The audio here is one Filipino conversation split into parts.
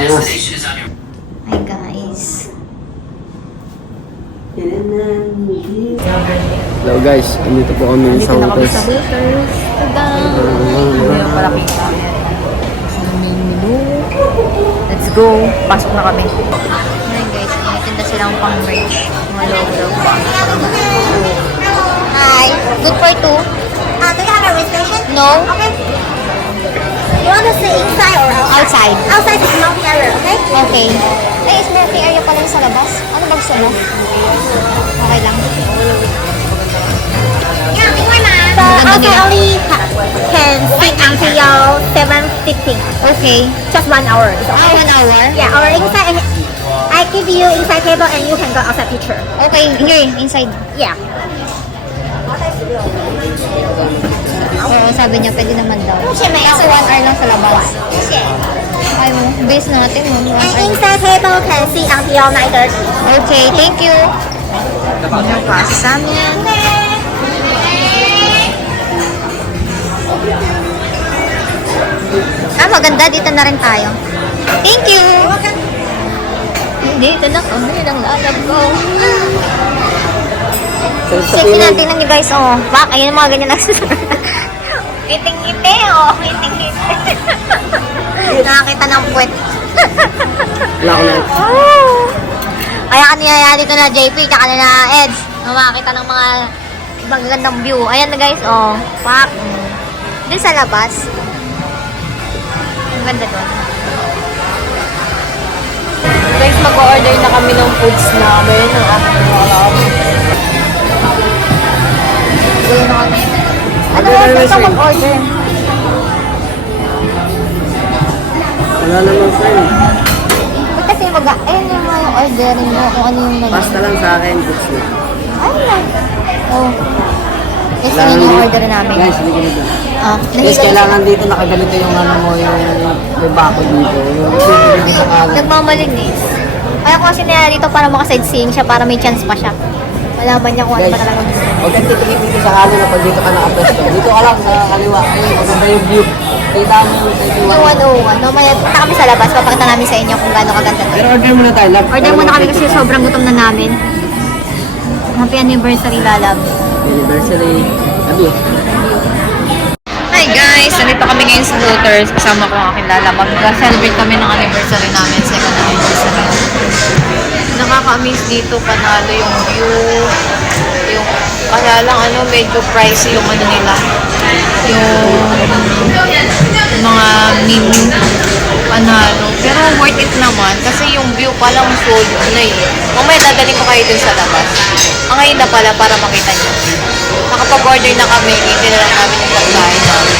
angas. Hi guys. Hello guys, andito po kami sa Hooters. Tada! Hindi pala kita. Menu. Let's go. Pasok na kami. Ayan guys, nagtinda silang pang-merch. Mga logo-logo. Hi. Good for two? Do you have a reservation? No? Okay. You want to sit inside or outside? Outside. Outside is smoking area, okay? Okay. Ay, smoking area pala yung sa labas. Ano ba gusto mo? Okay lang. Yeah, big one, ma'am. So, Maganda outside din. only can sit until 7:15. Okay. Just 1 hour. Is okay? 1 hour? Yeah, or inside, I give you inside table and you can go outside picture. Okay, here, inside. Yeah. Oo, sabi niya, pwede naman daw. Siya may Kaso 1 hour lang sa labas. Ay mo, base natin mo. 1 And hour. inside table can sit until 9:30. Okay, thank you. Ano pa sa amin? Maganda. Dito na rin tayo. Thank you. Dito na kami ng lalabo. Sexy natin lang guys. Oh, bak, ayun mga ganyan lang. Ngiting-ngiti. Oh, ngiting-ngiti. Nakakita ng puwet. Wala ko na. Oh. Kaya kanina dito na JP, tsaka na Eds. Makakita ng mga magagandang view. Ayan na guys, oh. Pak. Dito sa labas. Ang ganda doon. Guys, mag-order na kami ng foods namin ng aking alam. Ayun na kami. Ano Order ba? na Ito siya. mag-order. Wala naman friend. Ba't kasi ayun yung mga ordering mo kung ano yung Pasta lang sa akin, goods na. Ayun lang. Oh. Yes, yun yung order namin. Guys, hindi ko na. Ah, Guys, kailangan dito nakaganito yung ano mo, yung may bako dito. Yung dito sa kanan. Nagmamalinis. Kaya ko kasi nila dito para makasightseeing siya, para may chance pa siya. Malaman niya kung ano Guys, ba talaga gusto niya. huwag kang titigil dito sa kanan na pag dito ka nakapresto. Dito ka lang sa kaliwa. Ayun, maganda yung view. Kita mo yung Yung 101. Mamaya punta kami sa labas, papakita namin sa inyo kung gaano kaganda to. Pero order muna tayo. Order muna kami kasi sobrang gutom na namin. Happy anniversary, Lalab. Anniversary. Sabi. Hi guys! Nandito kami ngayon sa Hooters. Kasama ko ang aking Lalab. Mag-celebrate kami ng anniversary namin. Second anniversary. Nakaka-amaze dito. Panalo yung view. Yung, kaya lang medyo pricey yung ano nila. Yung mga menu. Panalo. Pero worth it naman. Kasi yung view palang sold na eh. Mamaya dadaling ko kayo dun sa labas. Ang ngayon na pala para makita nyo. Nakapag-order na kami. Hindi na lang namin yung pagkain namin.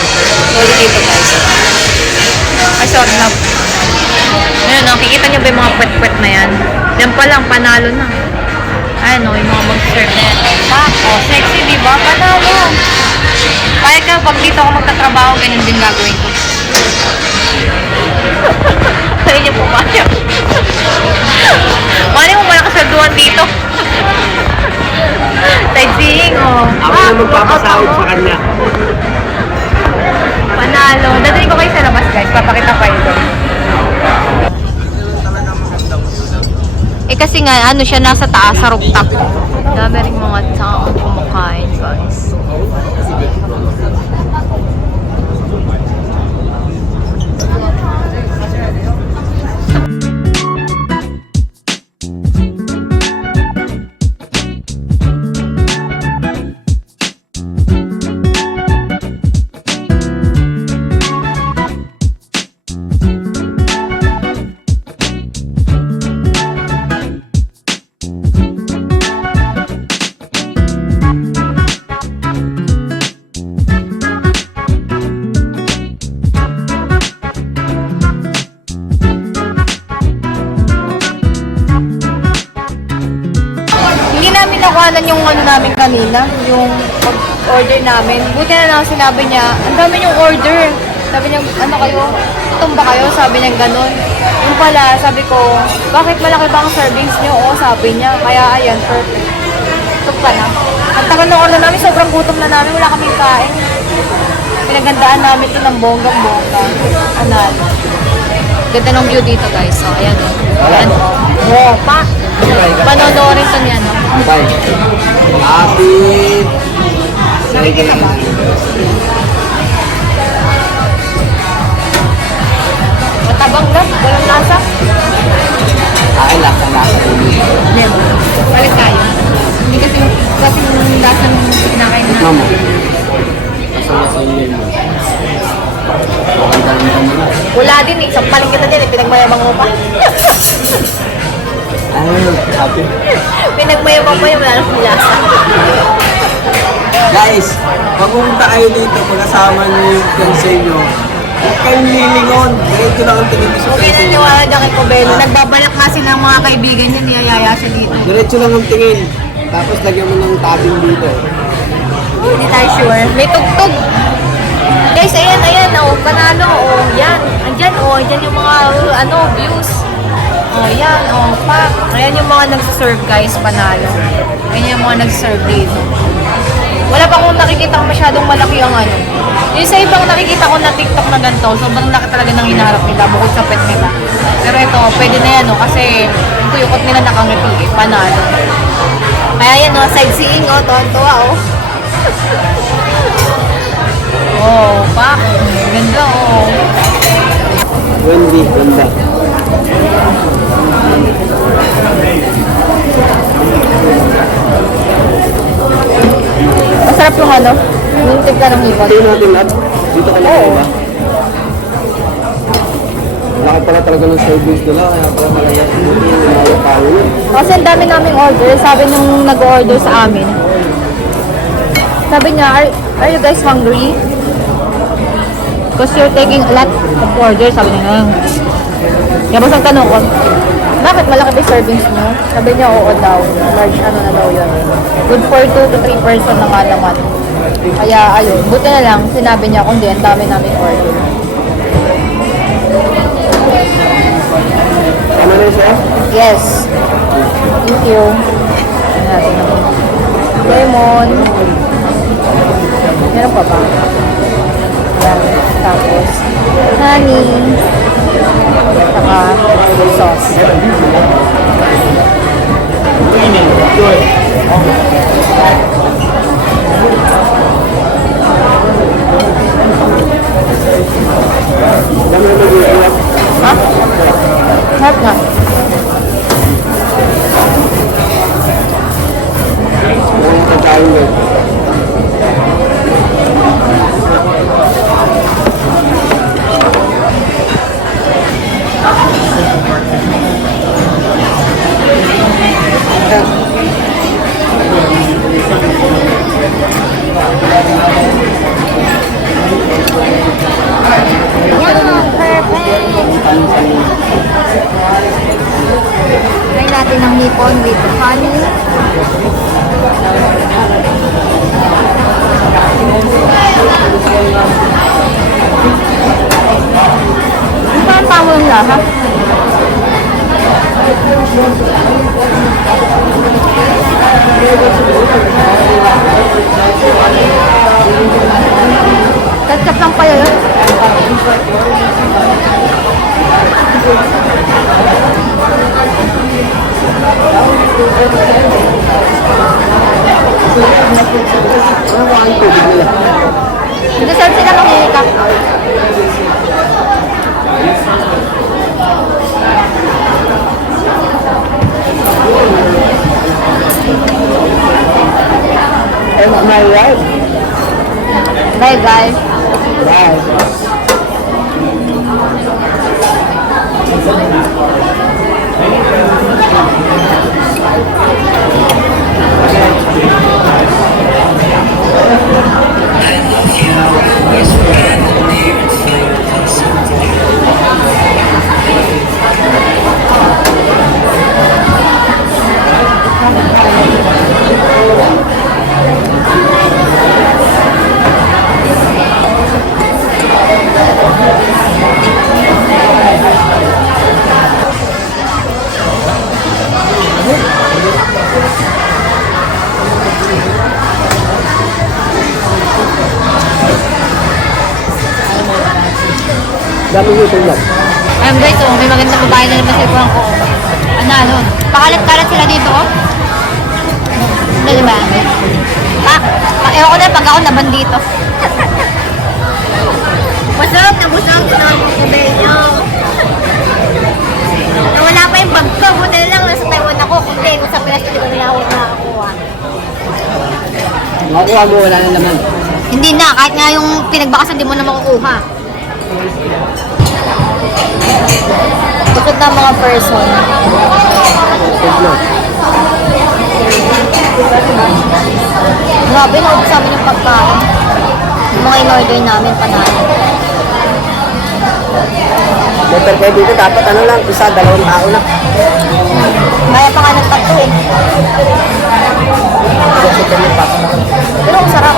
Sorry dito guys. Ay, sorry na. Ngayon, nakikita nyo ba yung mga pwet-pwet na yan? Yan pa lang, panalo na. Ayan o, yung mga mag-serve na yan. Tako, sexy, diba? Panalo. Kaya ka, pag dito ako magtatrabaho, ganun din gagawin ko. Kaya niyo po ba? Mali mo wala kasalduhan dito. Sightseeing, oh. Ako na magpapasahod sa kanya. Panalo. Dadali ko kayo sa labas, guys. Papakita kayo doon. Eh kasi nga, ano siya, nasa taas, sa rooftop. Dami rin mga taong kumakain, guys. Nakuhanan yung ano namin kanina, yung order namin. Buti na lang sinabi niya, ang dami yung order. Sabi niya, ano kayo? Gutom ba kayo? Sabi niya ganun. Yung pala, sabi ko, bakit malaki ba ang servings niyo? Oo, sabi niya. Kaya ayan, perfect. Ito pa na. Ang tagal ng order namin, sobrang gutom na namin. Wala kaming kain. Pinagandaan namin ito ng bonggang-bongga. Anal. Ganda ng view dito guys. So, ayan o. Ayan o. Oh, pa. Panonoorin to niya, no? Bye. Happy. Nakikita ba? Matabang lang. Walang lasa. Ay, lasa. Hindi. Balik tayo. Hindi kasi yung lasa ng kinakain na. Mamo. Lasa yun. Maganda rin naman na. Wala din eh. Sampaling kita dyan eh. Pinagmayabang mo pa. Ay, happy. Pinagmayabang mo yung wala nang lasa. Guys, pag pumunta kayo dito, pagkasama niyo yung fiancé nyo, huwag kayong lilingon. Diretso lang ang tingin niyo sa Huwag fiancé nyo. naniwala dyan kay Cobelo. Nagbabalak nga sila ng mga kaibigan niya. Niyayaya siya dito. Diretso lang ang tingin. Tapos lagyan mo ng tabing dito. Hindi tayo sure. May tugtog. Guys, ayan, oh, panalo, oh, yan. Andyan, oh, andyan yung mga, views. Oh, yan, oh, pa. Ayan yung mga nagsaserve, guys, panalo. Ayan yung mga nagsaserve dito. Wala pa akong nakikita masyadong malaki ang ano. Yung sa ibang nakikita ko na TikTok na ganito, sobrang laki talaga ng hinaharap nila, bukod sa pet nila. Pero ito, pwede na yan, oh, kasi yung kuyukot nila nakangiti, eh, panalo. Kaya yan, oh, sightseeing, oh, tuwa, oh. Oh, pa. Ganda, oh. Wendy, ganda. Masarap yung ano, yung tigla ng hipon. Patayin natin lahat. Dito ka lang, diba? Laki pala talaga ng service nila, kaya pala talaga yung tao yun. Kasi ang dami naming order, sabi nung nag-order sa amin. Sabi niya, are you guys hungry? Because you're taking a lot of orders, sabi niya. Tapos ang tanong ko, bakit malaki ba servings mo? Sabi niya, oo daw. Large ano na daw yun. Good for 2 to 3 person na nga naman. Kaya ayun, buti na lang, sinabi niya kung di, ang dami namin order. Ano na siya? Yes. Thank you. Ayan natin ang lemon. Meron pa ba? Ayan. Tapos, honey. Saka, sauce. Dami na mag-iiyak. Ha? Harap nga. Ang pagkain mo. Try natin ang hipon with honey. Ang parang tamo yung lahat. Ketchup lang pala yun. Deserve sila ng hika. And my wife. Bye guys. Bye. Dami yung tulad. Ayan guys, oh, may magandang babae na naman sa ko. Ano? Pakalat-kalat sila dito, oh. Ano diba? Ewan ko na pag ako naban dito. Masarap na busog ito ang kubay nyo. Nawala pa yung bag ko. Buti na lang nasa Taiwan ako. Kundi, kung sa Pinas, hindi ko nila ako nakakuha. Makuha mo, wala na naman. Hindi na, kahit nga yung pinagbakasan, di mo na makukuha. Tukod na mga person. Grabe, naubos sa amin yung pagkain. Yung mga in-order namin, panalo. Better kayo dito, dapat ano lang, isa, 2 tao na. Kaya pa nga nagtatlo eh. Kasi kami pa. Pero ang sarap.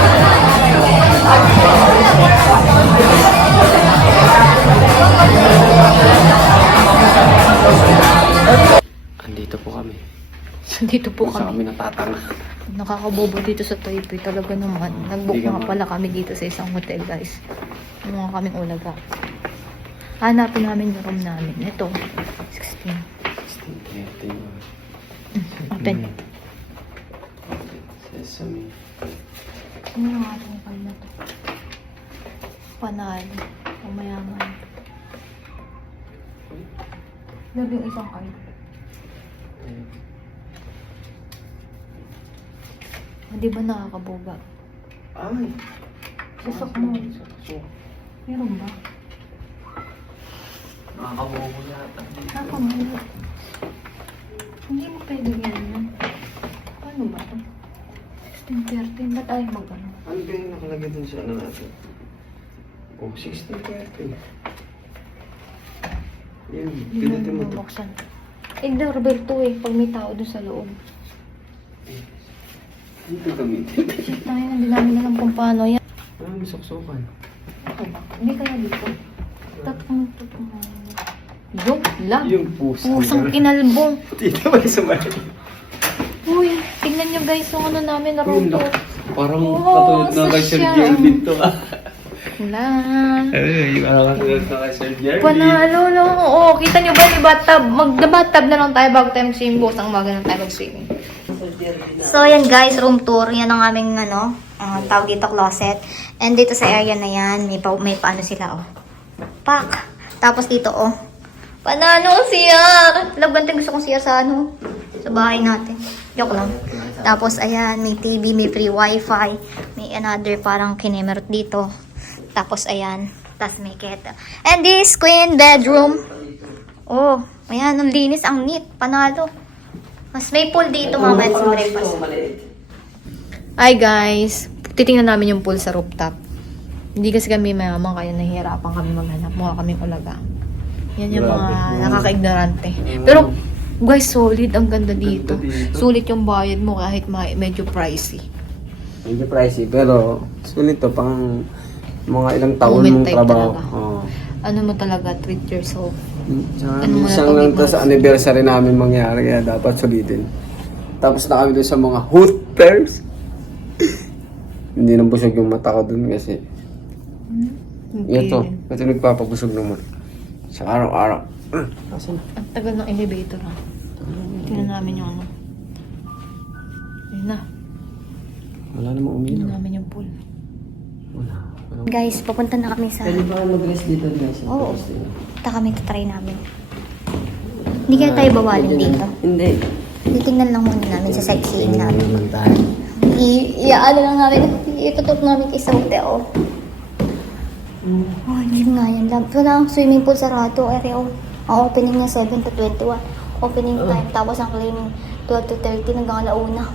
Andito po kami. Dito po Sa kami. kami natatanga. Nakakabobo dito sa Taipei. Talaga naman. Nag-book Hindi ka nga ma- pala kami dito sa isang hotel, guys. Yung mga kaming ulaga. Hanapin namin yung room namin. Ito. 16. Open. Sesame. Ano yung ating pal na to? Panalo. Ang mayaman. Grabe yung isang card. Di ba nakakaboga? Ay. Susok mo. Meron ba? Nakakabobo yata. Nakakamalo. Hindi mo pwede ganyan. Ano ba ito? 16-13. Ba't ayaw mag-ano? Ano ba yung nakalagay dun sa ano natin? Oh, 16:30. Yan, Hindi pinutin mo mo to. bubuksan. Eh, doorbell to eh. Pag may tao doon sa loob. Dito gamitin. Shit, tayo na. Hindi namin alam kung paano yan. Ah, may suksukan. Ako ba? Hindi kaya dito. Tatlong. Yung lang. Yung puso. Pusang kinalbong. Dito ba sa mali? Uy, tingnan nyo guys yung ano namin na room tour. Parang Oo, katulad na kay Sir social. Jervin to ah. Wala. Ay, parang katulad na kay Sir Jervin. Panalo no. Oo, kita nyo ba yung bathtub? Mag-bathtub na lang tayo bago tayo mag-swimming. Bukas ang umaga na tayo mag-swimming. So, yan guys, room tour. Yan ang aming, tawag dito, closet. And dito sa area na yan, may paano sila, oh. Pak! Tapos dito, oh. Panalo CR! Labante gusto kong CR sa, sa bahay natin. Joke lang. Tapos, ayan, may TV, may free wifi. May another parang kinemerot dito. Tapos, ayan. Tapos may kettle. And this queen bedroom. Oh, ayan, ang linis, ang neat. Panalo. Mas may pool dito, mama, at sa breakfast. Hi guys. Titingnan namin yung pool sa rooftop. Hindi kasi kami mayaman kaya nahihirapan kami maghanap. Mukha kaming ulaga. Yan yung mga nakaka-ignorante. Pero guys, solid. Ang ganda dito. Sulit yung bayad mo kahit medyo pricey. Medyo pricey, pero sulit to pang mga ilang taon Moment mong type trabaho. talaga. Oo. Ano mo talaga, treat yourself. Tsaka Ano mo na minsan to, lang to Big sa anniversary namin mangyari, kaya dapat sulitin. Tapos na kami doon sa mga hooters. Hindi nang busog yung mata ko doon kasi ito nagpapabusog naman. Sa araw-araw. Kasi Ang tagal ng elevator ha. Tingnan namin yung ano. Yun na. wala namang Tingnan uminom. namin yung pool. Wala. Guys, papunta na kami sa... Pwede ba mag-rest dito guys? Oo. Ito kami try namin. Hindi kaya tayo bawalin dito. Hindi. Titingnan lang muna namin sa sightseeing namin. naman tayo. Ano lang namin, itutok namin sa hotel. Oh, yun nga yan lang. Wala ang swimming pool sarado. Area, oh. Ang opening niya 7 to 21. Opening time. Tapos ang cleaning 12 to 13 hanggang alauna.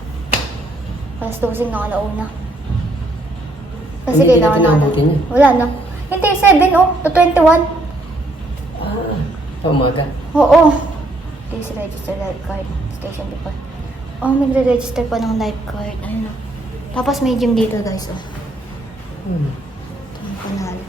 Alas 12 hanggang alauna. Kasi Hindi kailangan na natin. pinaabutin niya. Wala na. Hindi, 7 to 21. Sa umaga. Oo. Please register lifeguard. Station before. Oh, magre-register pa ng lifeguard. Ayun. Tapos may gym dito guys. Oh. Ito ang panalo.